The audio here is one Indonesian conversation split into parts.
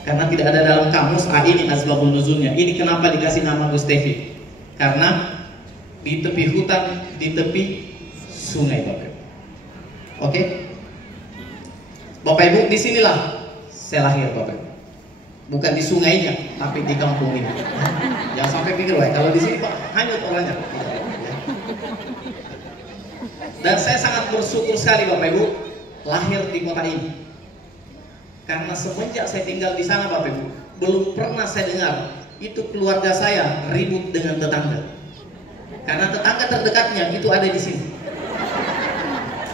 Karena tidak ada dalam kamus. Ini asbabun nuzulnya. Ini kenapa dikasih nama Gustevi? Karena di tepi hutan, di tepi sungai, Bapak Ibu. Oke? Bapak Ibu, disinilah saya lahir, Bapak Ibu. Bukan di sungainya, tapi di kampung ini. Jangan sampai pikir, wah kalau di sini Pak hanyut orangnya. Dan saya sangat bersyukur sekali, Bapak Ibu, lahir di kota ini. Karena semenjak saya tinggal di sana, Bapak Ibu, belum pernah saya dengar itu keluarga saya ribut dengan tetangga. Karena tetangga terdekatnya itu ada di sini.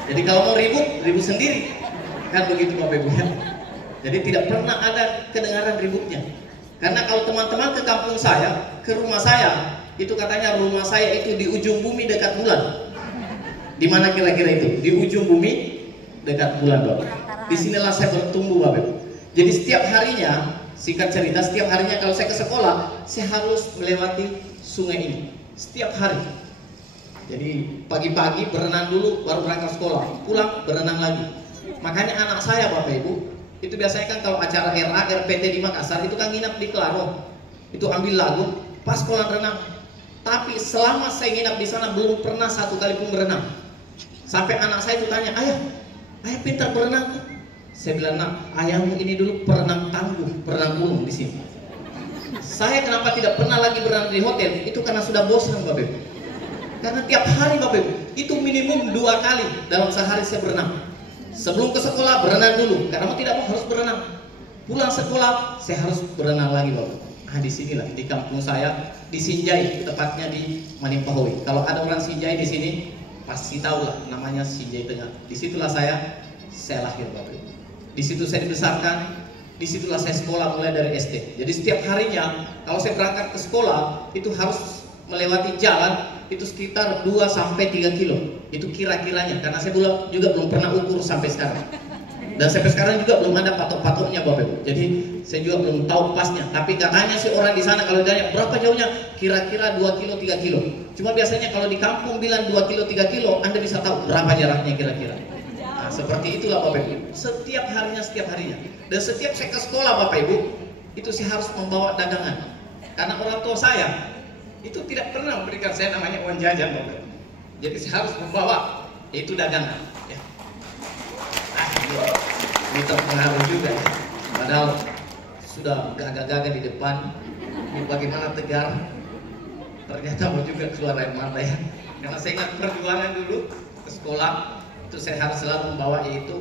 Jadi kalau mau ribut, ribut sendiri. Kan begitu, Bapak Ibu ya. Jadi tidak pernah ada kedengaran ributnya. Karena kalau teman-teman ke kampung saya, ke rumah saya, itu katanya rumah saya itu di ujung bumi dekat bulan. Di mana kira-kira itu? Di ujung bumi dekat bulan, Bapak. Disinilah saya bertumbuh, Bapak. Jadi setiap harinya, singkat cerita, setiap harinya kalau saya ke sekolah, saya harus melewati sungai ini. Setiap hari. Jadi pagi-pagi berenang dulu, baru berangkat sekolah. Pulang berenang lagi. Makanya anak saya, Bapak Ibu, itu biasanya kan kalau acara RA, RPT di Makassar itu kan nginap di Kelaro. Itu ambil lagu pas kolam renang. Tapi selama saya nginap di sana belum pernah satu kali pun berenang. Sampai anak saya itu tanya, ayah pintar berenang kan? Saya bilang, nak, ayahmu ini dulu perenang tangguh, perenang gunung di sini. Saya kenapa tidak pernah lagi berenang di hotel? Itu karena sudah bosan, Bapak Ibu. Karena tiap hari, Bapak Ibu, itu minimum 2 kali dalam sehari saya berenang. Sebelum ke sekolah berenang dulu, karena mau tidak mau harus berenang. Pulang sekolah saya harus berenang lagi, Bapak. Nah, di sinilah di kampung saya, di Sinjai, tepatnya di Manimpahoy. Kalau ada orang Sinjai di sini pasti tahu lah namanya Sinjai Tengah. Disitulah saya lahir, Bapak. Di situ saya dibesarkan, disitulah saya sekolah mulai dari SD. Jadi setiap harinya kalau saya berangkat ke sekolah itu harus melewati jalan itu sekitar 2-3 kilo. Itu kira-kiranya, karena saya juga belum pernah ukur sampai sekarang. Dan sampai sekarang juga belum ada patok-patoknya, Bapak Ibu. Jadi saya juga belum tahu pasnya. Tapi katanya sih orang di sana kalau ditanya berapa jauhnya, kira-kira 2 kilo 3 kilo. Cuma biasanya kalau di kampung bilang 2 kilo 3 kilo, Anda bisa tahu berapa jaraknya kira-kira. Nah, seperti itulah, Bapak Ibu. Setiap harinya. Dan setiap saya ke sekolah, Bapak Ibu, itu saya harus membawa dagangan. Karena orang tua saya itu tidak pernah memberikan saya namanya uang jajan, Bapak. Jadi saya harus membawa itu dagangan. Ya. Ini terpengaruh juga ya. Padahal sudah gagah-gagah di depan. Ini bagaimana tegar. Ternyata mau juga keluar air mata ya. Karena saya ingat perjuangan dulu ke sekolah itu saya harus selalu membawa itu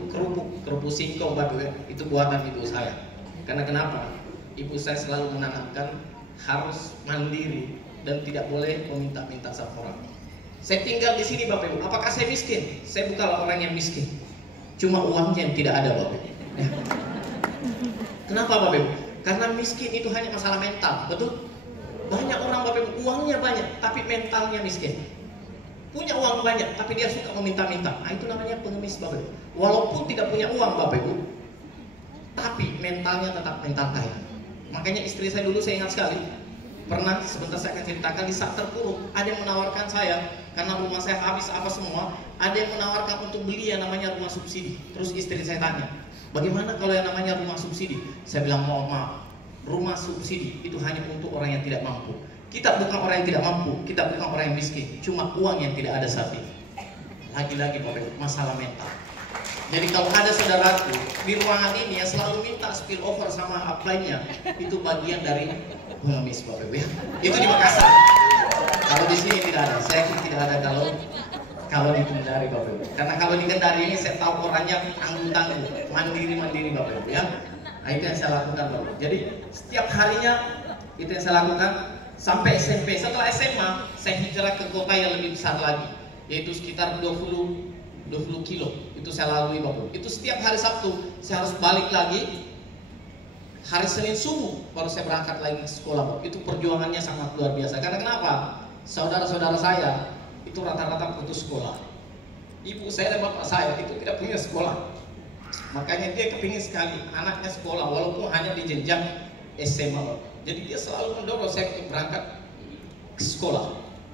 kerupuk singkong, Bapak. Itu buatan ibu saya. Karena kenapa? Ibu saya selalu menanamkan harus mandiri dan tidak boleh meminta-minta sama orang. Saya tinggal di sini, Bapak Ibu. Apakah saya miskin? Saya bukanlah orang yang miskin. Cuma uangnya yang tidak ada, Bapak Ibu. Ya. Kenapa, Bapak Ibu? Karena miskin itu hanya masalah mental, betul? Banyak orang, Bapak Ibu, uangnya banyak, tapi mentalnya miskin. Punya uang banyak, tapi dia suka meminta-minta. Nah, itu namanya pengemis, Bapak Ibu. Walaupun tidak punya uang, Bapak Ibu, tapi mentalnya tetap mental kaya. Makanya istri saya dulu, saya ingat sekali, pernah sebentar saya akan ceritakan, di saat terpuruk ada yang menawarkan saya karena rumah saya habis apa semua, ada yang menawarkan untuk beli yang namanya rumah subsidi. Terus istri saya tanya, bagaimana kalau yang namanya rumah subsidi? Saya bilang, mohon maaf, rumah subsidi itu hanya untuk orang yang tidak mampu. Kita bukan orang yang tidak mampu, kita bukan orang yang miskin, cuma uang yang tidak ada saat ini. Lagi-lagi, Bapak, masalah mental. Jadi kalau ada saudaraku di ruangan ini yang selalu minta spill over sama upline-nya, itu bagian dari pengemis, Bapak Ibu ya. Itu di Makassar. Kalau di sini tidak ada. Saya yakin tidak ada kalau di Kendari, Bapak Ibu. Karena kalau di Kendari ini saya tahu orangnya tanggung-tanggung, mandiri, Bapak Ibu ya. Nah, itu yang saya lakukan, Bapak Ibu. Jadi setiap harinya itu yang saya lakukan sampai SMP. Setelah SMA saya hijrah ke kota yang lebih besar lagi, yaitu sekitar 20 kilo. Itu saya lalui, Bapak. Itu setiap hari Sabtu saya harus balik lagi. Hari Senin subuh baru saya berangkat lagi ke sekolah, Bapak. Itu perjuangannya sangat luar biasa. Karena kenapa? Saudara-saudara saya itu rata-rata putus sekolah. Ibu saya dan bapak saya itu tidak punya sekolah. Makanya dia kepingin sekali anaknya sekolah walaupun hanya di jenjang SMA, Bapak. Jadi dia selalu mendorong saya untuk berangkat ke sekolah.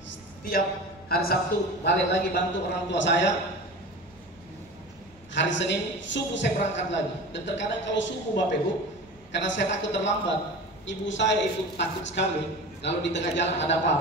Setiap hari Sabtu balik lagi bantu orang tua saya. Hari Senin subuh saya berangkat lagi. Dan terkadang kalau subuh, Bapak Ibu, karena saya takut terlambat. Ibu saya itu takut sekali kalau di tengah jalan ada apa-apa.